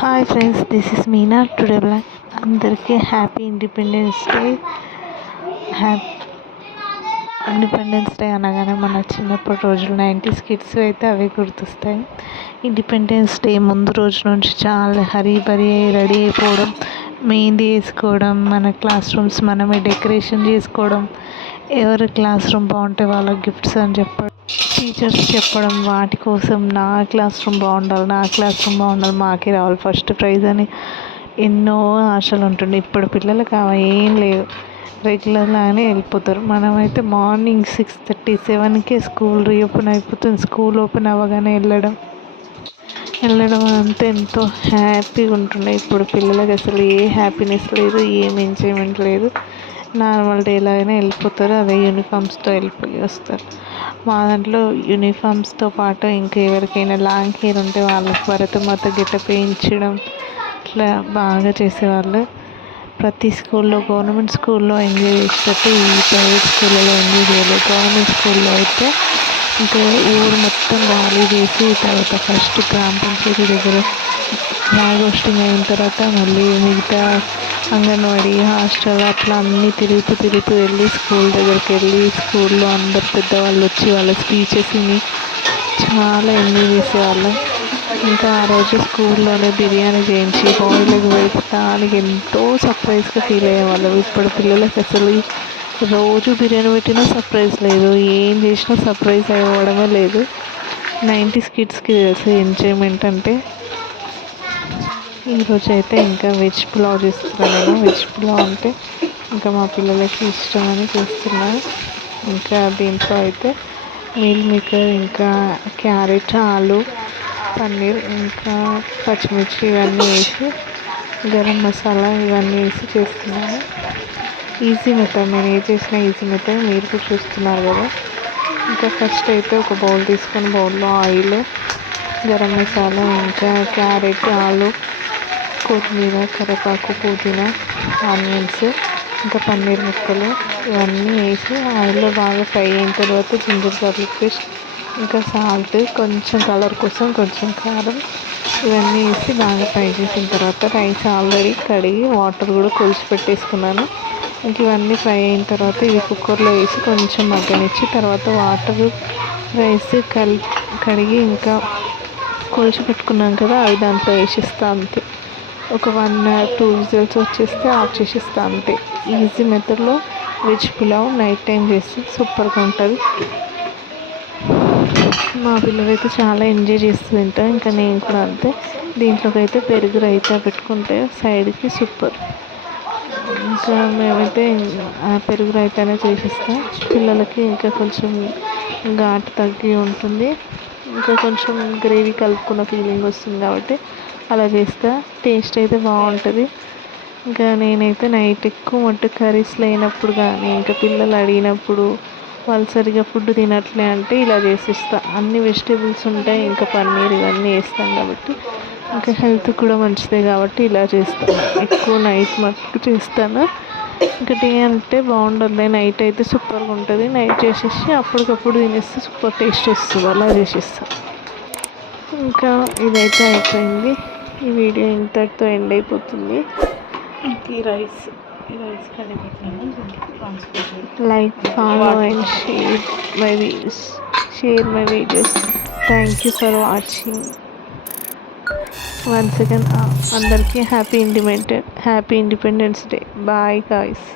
Hi friends this is Meena today blog అందరికీ happy independence day happy independence day అనగానే మన చిన్నప్పటి రోజులు నైంటీస్ కిడ్స్ అయితే అవి గుర్తొస్తాయి. ఇండిపెండెన్స్ డే ముందు రోజు నుంచి చాలా హరీ బరీ రెడీ అయిపోవడం మెహందీ వేసుకోవడం మన క్లాస్ రూమ్స్ మనమే డెకరేషన్ చేసుకోవడం ఎవరి క్లాస్ రూమ్ బాగుంటే వాళ్ళకి గిఫ్ట్స్ అని చెప్పడం టీచర్స్ చెప్పడం వాటి కోసం నా క్లాస్ రూమ్ బాగుండాలి నా క్లాస్ రూమ్ బాగుండాలి మాకే రావాలి ఫస్ట్ ప్రైజ్ అని ఎన్నో ఆశలు ఉంటుండే. ఇప్పుడు పిల్లలకి అవి ఏం లేవు. రెగ్యులర్లాగానే వెళ్ళిపోతారు. మనమైతే మార్నింగ్ సిక్స్ థర్టీ సెవెన్కే స్కూల్ రీఓపెన్ అయిపోతుంది. స్కూల్ ఓపెన్ అవ్వగానే వెళ్ళడం. వెళ్ళడం అంతా ఎంతో హ్యాపీగా ఉంటుండే. ఇప్పుడు పిల్లలకి అసలు ఏ హ్యాపీనెస్ లేదు ఏం ఎంజాయ్మెంట్ లేదు. నార్మల్ డేలాగానే వెళ్ళిపోతారు. అదే యూనిఫామ్స్తో వెళ్ళిపోయి వస్తారు. మా దాంట్లో యూనిఫామ్స్తో పాటు ఇంకా ఎవరికైనా లాంగ్ హెయిర్ ఉంటే వాళ్ళకి భరతమాత గెటప్ వేయించడం ఇట్లా బాగా చేసేవాళ్ళు. ప్రతి స్కూల్లో గవర్నమెంట్ స్కూల్లో ఎంజాయ్ చేసేటట్టు ఈ ప్రైవేట్ స్కూళ్ళలో ఎంజాయ్ చేయలేదు గవర్నమెంట్ స్కూల్లో అయితే ఇంకా ఊరు మొత్తం ఖాళీ చేసి తర్వాత ఫస్ట్ గ్రామ పంచాయతీ దగ్గర ఫ్లాగ్ అయిన తర్వాత మళ్ళీ మిగతా అంగన్వాడీ హాస్టల్ అట్లా అన్నీ తిరుగుతూ తిరుగుతూ వెళ్ళి స్కూల్ దగ్గరికి వెళ్ళి స్కూల్లో అందరు పెద్దవాళ్ళు వచ్చి వాళ్ళ స్పీచెస్ విని చాలా ఎంజాయ్ చేసేవాళ్ళం. ఇంకా ఆ రోజు స్కూల్లోనే బిర్యానీ చేయించి బాయిలకు వేయడానికి ఎంతో సర్ప్రైజ్గా ఫీల్ అయ్యేవాళ్ళం. ఇప్పుడు పిల్లలకి అసలు రోజు బిర్యానీ పెట్టినా సర్ప్రైజ్ లేదు. ఏం చేసినా సర్ప్రైజ్ అవ్వడమే లేదు. నైంటీస్ కిడ్స్కి తెలుసు ఎంజాయ్మెంట్ అంటే ఈరోజు అయితే ఇంకా వెజ్ పులావ్ చేస్తున్నాను. వెజ్ పులావ్ అంటే ఇంకా మా పిల్లలకి ఇష్టమని చేస్తున్నాను ఇంకా దీంట్లో అయితే మీల్ మేకర్ ఇంకా క్యారెట్ ఆలు పన్నీర్ ఇంకా పచ్చిమిర్చి ఇవన్నీ వేసి గరం మసాలా ఇవన్నీ వేసి చేస్తున్నాను. ఈజీ మెథడ్ నేను ఏ చేసిన ఈజీ మెథడ్ మీరు కూడా చూస్తున్నారు కదా. ఇంకా ఫస్ట్ అయితే ఒక బౌల్ తీసుకొని బౌల్లో ఆయిల్ గరం మసాలా ఇంకా క్యారెట్ ఆలు కొత్తిమీర కరివేపాకు పుదీనా ఆనియన్స్ ఇంకా పన్నీర్ ముక్కలు ఇవన్నీ వేసి ఆయిల్లో బాగా ఫ్రై అయిన తర్వాత జింజర్ గార్లిక్ పేస్ట్ ఇంకా సాల్ట్ కొంచెం కలర్ కోసం కొంచెం కారం ఇవన్నీ వేసి బాగా ఫ్రై చేసిన తర్వాత రైస్ ఆల్రెడీ కడిగి వాటర్ కూడా కొలిచి పెట్టేసుకున్నాను. ఇంక ఇవన్నీ ఫ్రై అయిన తర్వాత ఇది కుక్కర్లో వేసి కొంచెం మగ్గనిచ్చి తర్వాత వాటర్ రైస్ కలి కడిగి ఇంకా కొలిచి పెట్టుకున్నాం కదా అవి దాంట్లో వేసిస్తా అంతే. ఒక వన్ టూ విజిల్స్ వచ్చేస్తే ఆఫ్ చేసేస్తా అంతే ఈజీ మెథడ్లో వెజ్ పులావ్ నైట్ టైం చేస్తే సూపర్గా ఉంటుంది. మా పిల్లలు అయితే చాలా ఎంజాయ్ చేస్తూ తింటారు ఇంకా నేను కూడా అంతే. దీంట్లోకి అయితే పెరుగు రైతా పెట్టుకుంటే సైడ్కి సూపర్. ఇంకా మేమైతే పెరుగు రైతానే చేసిస్తాం. పిల్లలకి ఇంకా కొంచెం ఘాటు తగ్గి ఉంటుంది. ఇంకా కొంచెం గ్రేవీ కలుపుకున్న ఫీలింగ్ వస్తుంది కాబట్టి అలా చేస్తా టేస్ట్ అయితే బాగుంటుంది. ఇంకా నేనైతే నైట్ ఎక్కువ మట్టు కర్రీస్ లేనప్పుడు కానీ ఇంకా పిల్లలు అడిగినప్పుడు వాళ్ళు సరిగా ఫుడ్ తినట్లే అంటే ఇలా చేసిస్తా. అన్ని వెజిటేబుల్స్ ఉంటాయి ఇంకా పన్నీర్ ఇవన్నీ వేస్తాం కాబట్టి ఇంకా హెల్త్ కూడా మంచిదే కాబట్టి ఇలా చేస్తాను. ఎక్కువ నైట్ మట్టుకు చేస్తాను. ఇంకా డే అంటే బాగుంటుంది నైట్ అయితే సూపర్గా ఉంటుంది. నైట్ చేసేసి అప్పటికప్పుడు తినేస్తే సూపర్ టేస్ట్ వస్తుంది. అలా చేసేస్తాను ఇంకా ఇదైతే అయిపోయింది. ఈ వీడియో ఇంతటితో ఎండ్ అయిపోతుంది. ఈ రైస్ ఈ rice like follow and share my videos. Share my videos. Thank you for watching. Once again అందరికీ happy independent happy independence day bye guys